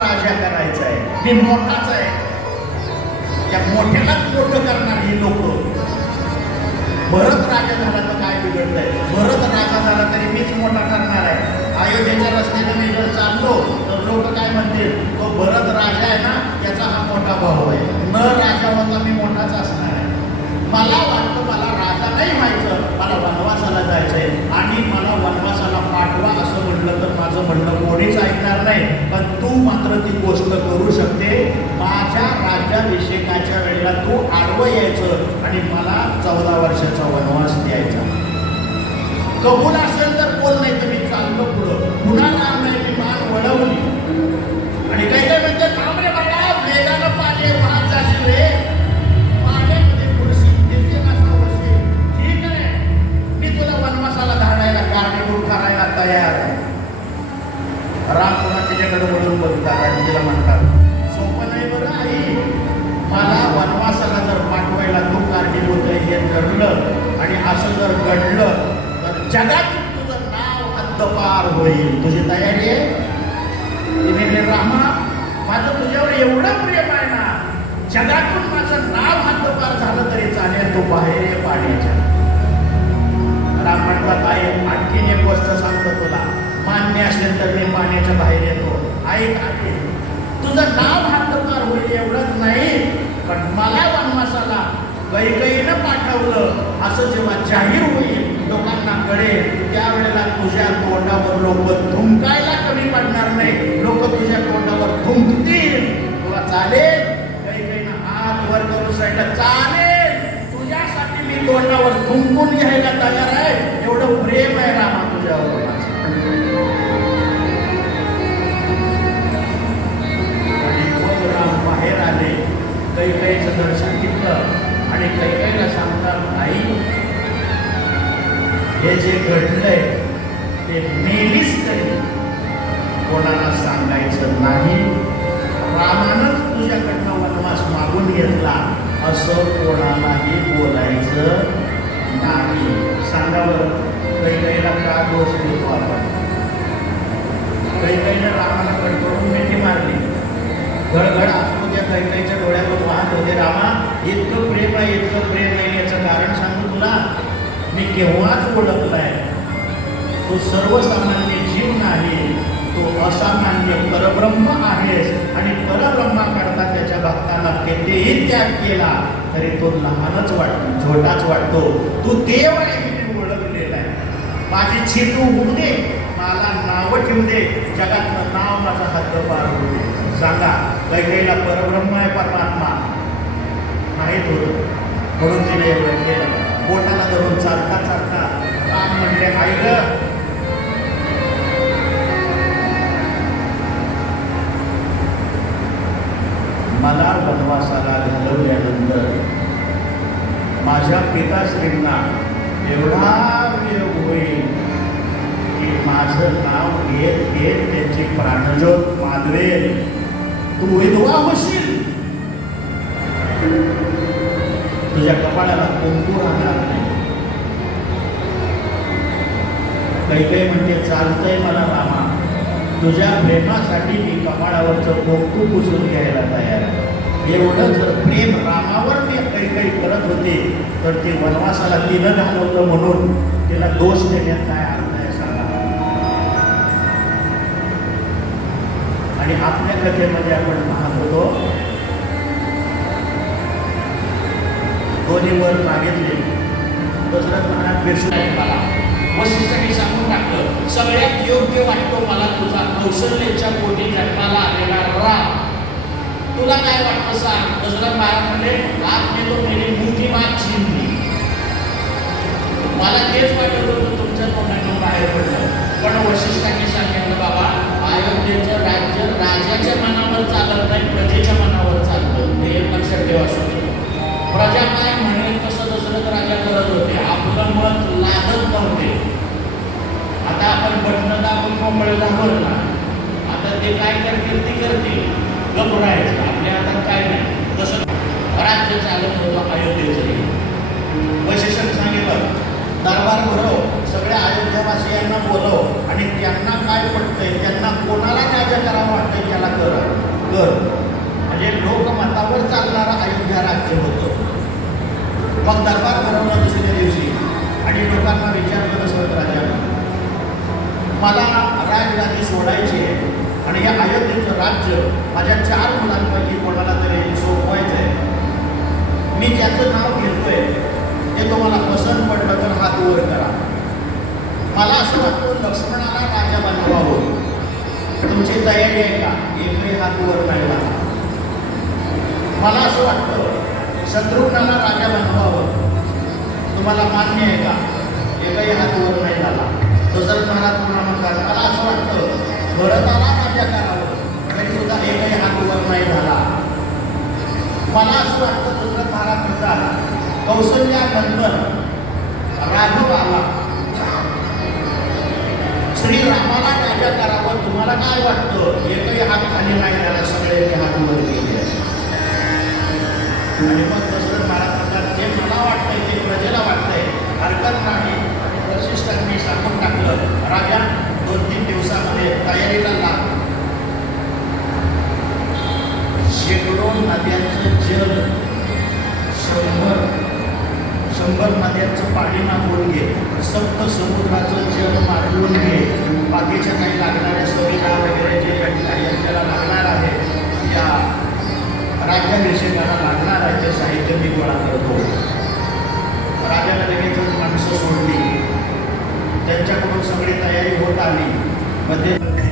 राजा करायचा आहे. मी मोठाच आहे. त्या मोठ्यालाच मोठं करणार हे लोक. भरत राजा झाला तर काय बिघडतंय? भरत राजा झाला तरी मीच मोठा करणार आहे. अयोध्येच्या रस्त्याने मी जर चाललो तर लोक काय म्हणतील? तो भरत राजा आहे ना त्याचा हा मोठा भाऊ आहे. न राजा होता मी मोठाच असणार आहे. मला वाटतं मला राजा नाही व्हायचं मला वनवासाला जायचंय. आणि मला ¡Loculas! माझ्यावर एवढं प्रेम आहे ना जगातून माझं नाव हद्दपार झालं तरी चालेल तू बाहेर ये पाण्याच्या. राम म्हणतात आहे आणखीन एक गोष्ट सांगतो तुला. मान्य असेल तर मी पाण्याच्या बाहेर येतो. ऐक आहे तुझं नाव हद्दपार होईल एवढंच नाही पण मला वनवासाला कैकईनं पाठवलं असं जेव्हा जाहीर होईल लोकांना कळेल त्यावेळेला तुझ्या तोंडावर लोक थुंकायला कमी पडणार नाही. लोक तुझ्या तोंडावर थुंकतील तुला चालेल कैकईनं हात वर चालेल तुझ्यासाठी मी तोंडावर थुंकून घ्यायला तयार आहे. एवढं प्रेम आहे रामा तुझ्यावर. आणि राम बाहेर आले. कैकईचं दर्शन घेतलं आणि कैकईला सांगतात नाही हे जे घडलंय ते नेहमीच तरी कोणाला सांगायचं नाही. रामानंच तुझ्याकडनं वनवास मागून घेतला. असं कोणालाही बोलायचं नाही. सांगावं. काही काहीला का दोष देतो आपण? काही काहीला रामाला कडकडून मिठी मारली. गडगड असू द्या काहीच्या डोळ्यावर वाहत होते. रामा इतकं प्रेम आहे इतकं प्रेम आहे याचं कारण सांगू तुला? मी केव्हाच ओळखलाय तो सर्वसामान्य जीव नाही तो असामान्य परब्रह्म आहेस. आणि परब्रह्माकरता त्याच्या भक्ताला कितीही त्याग केला तरी तो लहानच वाटतो छोटाच वाटतो. तू देव आहे मी ओळखलेला आहे. माझी छितू होऊ दे मला नाव ठेवू दे जगातलं नाव माझा हद्द पार होऊ दे. सांगा कैकेला परब्रह्म आहे परमात्मा. नाही होतं म्हणून तिने केलं बोटाला धरून चालता चालता काम म्हणले आई मला वनवासाला घालवल्यानंतर माझ्या पिताश्रींना एवढा वियोग होईल की माझं नाव घेत घेत त्यांची प्राणज्योत मानवेल. तू विधवा होशील. तुझ्या कपाळाला कुंकू राहणार नाही. काही काही म्हणजे चालतंय मला रामा तुझ्या प्रेमासाठी मी कपाळावरचं कुंकू पुसून घ्यायला तयार आहे. एवढं जर प्रेम रामावर मी काही काही करत होते तर ते वनवासाला तिनं घालवलं म्हणून तिला दोष देण्यात काय अर्थ आहे सांगा. आणि आपल्या कथेमध्ये आपण पाहत होतो दोन्ही वर मागितले. दशरथ महाराज बेशुद्ध मला वशिष्ठ वशिष्ठांनी सांगून टाकलं. सगळ्यात योग्य वाटतो मला तुझा. कौशल्याच्या पोटी जन्माला आलेला राम तुला काय वाटतं सांग? दशरथ महाराज म्हणजे आपने तो मेरी मुंह की मला तेच वाटत होतं तुमच्या तोंडातून बाहेर पडलं. पण वशिष्ठांनी सांगितलं बाबा अयोध्येचं राज्य राजाच्या मनावर चालत नाही प्रजेच्या मनावर चालतं. हे लक्षात ठेवा असं प्रजा काय म्हणेल तसं दशरथ राजा करत होते. आपलं मत लागत नव्हते. दाबून मोकळे आता ते काय करतील ते करतील. घबरायचं आपल्या हातात काय नाही. तसं राज्य चालत होतं अयोध्येचं. वैशिष्ट्य सांगितलं दरबार भरव सगळ्या अयोध्यावासियांना बोलव आणि त्यांना काय पडतंय त्यांना कोणाला काय जे करावं वाटतंय त्याला कर कर. म्हणजे लोकमतावर चालणारं अयोध्या राज्य होतं. मग दरबार भरवलं दुसऱ्या दिवशी आणि लोकांना विचारलं दशरथ राजानं मला राजगादी सोडायची. आहे आणि या अयोध्येचं राज्य माझ्या चार मुलांपैकी कोणाला तरी सोपवायचं आहे मी ज्याचं नाव घेतोय. ते तुम्हाला पसंत पडलं तर हात वर करा. मला असं वाटतं लक्ष्मणाला राजा बनवावं. तुमची तयारी आहे का? एकही हात वर नाही मला असं वाटतं शत्रुघ्नाला राजा बनवावं. तुम्हाला मान्य आहे का? एकही हातवर नाही झाला दशरथ मला तुम्हाला म्हणतात मला असं वाटतं भरताला राजा करावं तरी सुद्धा एकही हातवर नाही झाला मला असं वाटतं दुसरं महाराज म्हणतात कौशल्यानंतर राघव आला. श्री रामाला राजा करावं तुम्हाला काय वाटतं? एकही हात खाली नाही झाला सगळे हात वर गेले. आणि मग दशरथ महाराज म्हणतात जे मला वाटतंय ते प्रजेला वाटतंय हरकत नाही. आणि सांगून टाकलं. राजा दोन तीन दिवसामध्ये तयारीला लाग शेकडो नद्यांचं जल शंभर शंभर नद्यांचं पाणी मागवून घे. सप्त समुद्राचं जल मागवून घे. बाकीच्या काही लागणाऱ्या सुविधा वगैरे जे आपल्याला लागणार आहे या राज्याभिषेकाला लागणार आहे ते साहित्य मी गोळा करतो. राजाला लगेचच माणसं सोडली त्यांच्याकडून सगळी तयारी होत आली मध्ये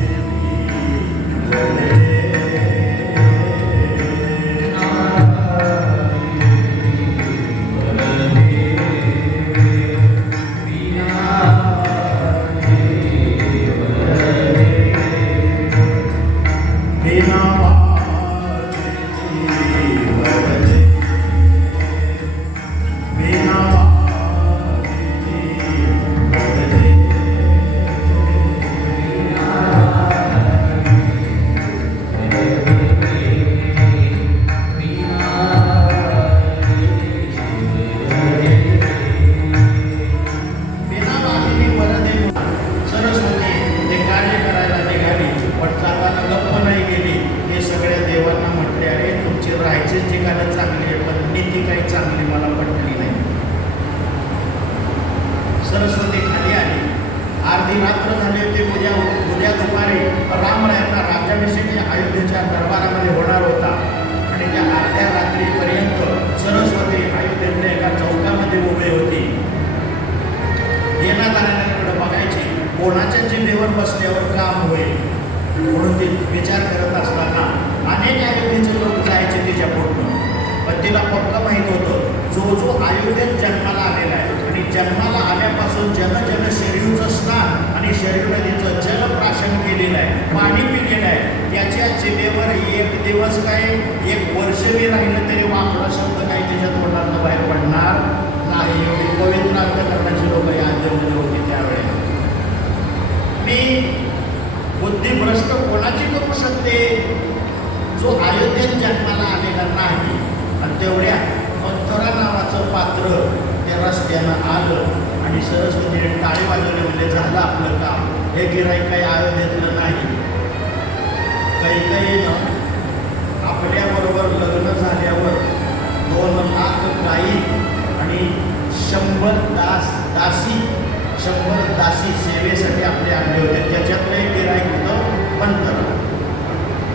सरस्वती खाली आली. अर्धी रात्र झाली होती उद्या उद्या दुपारी. रामरायांना राज्याभिषेक अयोध्येच्या दरबारामध्ये होणार होता. आणि त्या अर्ध्या रात्रीपर्यंत सरस्वती अयोध्येतल्या एका चौकामध्ये उभे होती. येणार जाणाऱ्यांकडे बघायची कोणाच्या जिल्ह्यावर बसल्यावर काम होईल? म्हणून ती विचार करत असताना अनेक अयोध्येचे लोक जायचे तिच्या पोटनं पण तिला पक्क माहीत होतं जो जो अयोध्येत जन्माला आलेला आहे आणि जन्माला ज्यानं ज्यानं शरीरचं स्नान आणि शरीरनदीचं जल जलप्राशन केलेलं आहे पाणी पिलेलं आहे त्याच्या जिभेवर एक दिवस काय एक वर्ष मी राहिलं तरी वापरा शब्द काही त्याच्या तोंडातनं बाहेर पडणार नाही. एवढी पवित्र अंतकरणाची लोक या अध्ययमध्ये होती त्यावेळेला मी बुद्धिभ्रष्ट कोणाची करू शकते? जो अयोध्येत जन्माला आलेला नाही. आणि तेवढ्या मंथरा नावाचं पात्र त्या रस्त्यानं आलं. आणि सरस्वतीने टाळी वाजवले म्हणजे झालं आपलं काम. हे गिराईक काही अयोध्येतलं नाही. काही काही आपल्याबरोबर लग्न झाल्यावर दोन लाख गाई आणि शंभर दास दासी शंभर दासी सेवेसाठी आपले आणले होते. त्याच्यातलं एक गिराईक होतं मंथरा.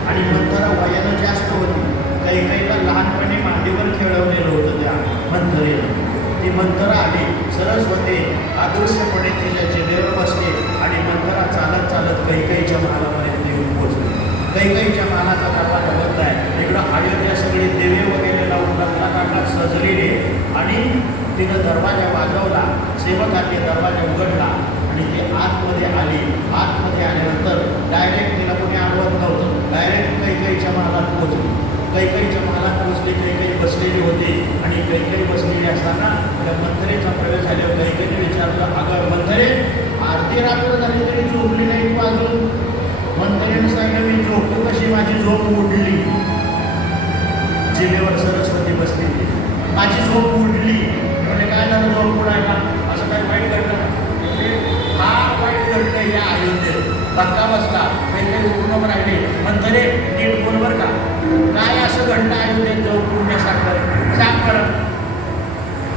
आणि मंथरा वयानं जास्त होती. काही काहीला लहानपणी मांडीवर खेळवलेलं होतं त्या मंथरेनं. ती मंथरा आली. सरस्वती आदर्शपणे तिच्या देव बसले आणि मंथरा चालत चालत कैकाईच्या महालापर्यंत येऊन पोहोचले. कैकाईच्या महालाचा दरवाजा बनताय इकडं अयोध्या सगळी देवे वगैरे लावून उडली जिल्ह्यावर सरस्वती बसली. माझी झोप उडली. म्हणजे काय झालं? झोप उडायला असं काय वाईट घडलं हा वाईट घडलं या अयोध्येत. धक्का बसला. काही उठून राहिले. पण तरी नीट बोल बरं का. काय असं घडलं अयोध्येत जाऊन उडण्यासारखं? सांग बरं.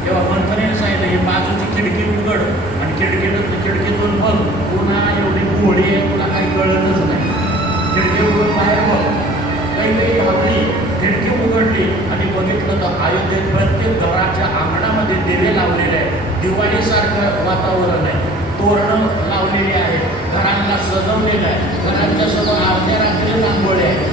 तेव्हा मंत्र्याने सांगितलं हे बाजूची खिडकी उघड आणि खिडकीनं खिडकीतून बघ. पुन्हा एवढी गोळी आहे पुन्हा काही कळतच नाही. खिडकी उघडून बाहेर बघ. काही काही खिडकी उघडली आणि बघितलं तर अयोध्येत प्रत्येक घराच्या अंगणामध्ये दिवे लावलेले आहेत. दिवाळीसारखं वातावरण आहे. तोरणं लावलेली आहे घरांना सजवलेलं आहे. घरांच्या समोर अर्ध्या रात्री रांगोळी आहे.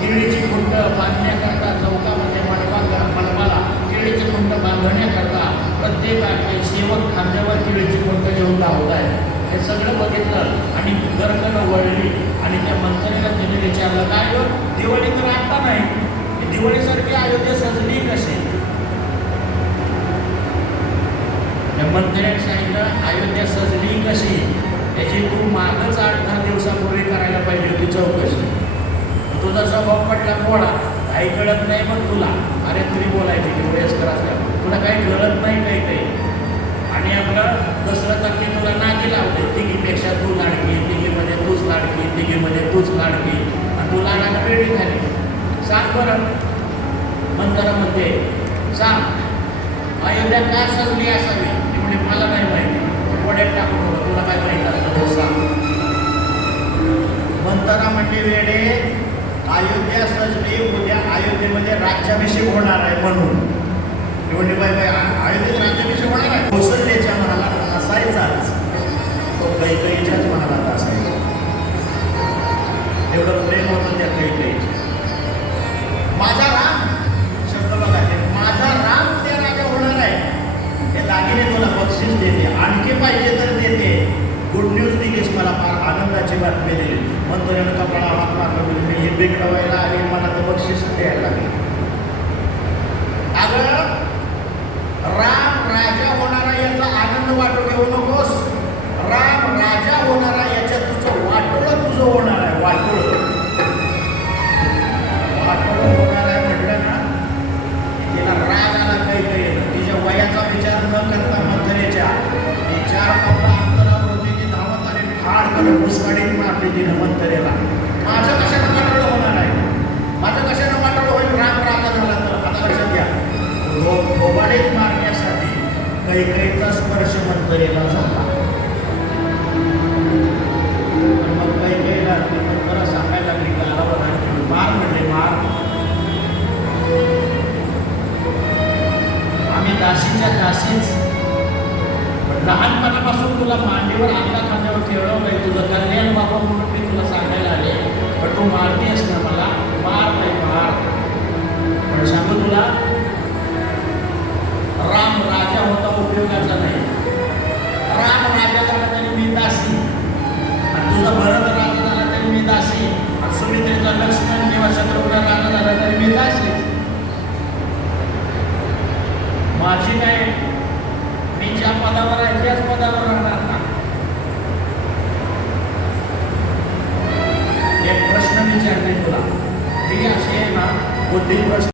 केळीची खुंट बांधण्याकरता चौकामध्ये मंडपा मंडपाला केळीची खुंट बांधण्याकरता प्रत्येक सेवक खांद्यावर केळीची खुंट घेऊन लावत आहे हे सगळं बघितलं आणि गर्कन वळली आणि त्या मंत्र्याला तिने विचारलं काय हो? दिवाळी तर आता नाही. दिवाळीसारखी अयोध्या सजली कशी? त्या मंत्र्याने सांगितलं अयोध्या सजली कशी? त्याची तू मागच आठ दहा दिवसापूर्वी करायला पाहिजे होती चौकशी. तुझा स्वभाव पडला कोणा काही कळत नाही मग तुला. अरे तुम्ही बोलायची की वयस्कर असल्या तुला काही कळत नाही काही काही. आणि आपलं तारखे तुला नागी लावते तिघीपेक्षा तू लाडकी तिघीमध्ये तूच लाडकी तिघीमध्ये तूच लाडकी. आणि तू लाडाला पेढी झाली. सांग बरं. मंतरा सांग. अयोध्या का सजली असावी? ते म्हणजे मला नाही माहिती. वड्यात टाकून बघा तुला काय माहिती असतं ते सांग. मंतरा म्हणजे वेळे अयोध्या सजली उद्या अयोध्येमध्ये राज्याभिषेक होणार आहे म्हणून. ते म्हणजे बाय बाय आ- होणार आहे. कौशल्याच्या मनाला असायचाच तो कैकईच्याच मनाला असायचा एवढं प्रेम होतं त्या कैकईच्या माझा राम शब्द बघा ते माझा राम त्या राजा होणार आहे. ते दागिने तुला बक्षीस देते आणखी पाहिजे तर देते. गुड न्यूज दिलीस मला फार आनंदाची बातमी दिली म्हणतो कपडा हात मारला मी हे बिघडवायला आणि मला तर बक्षीस द्यायला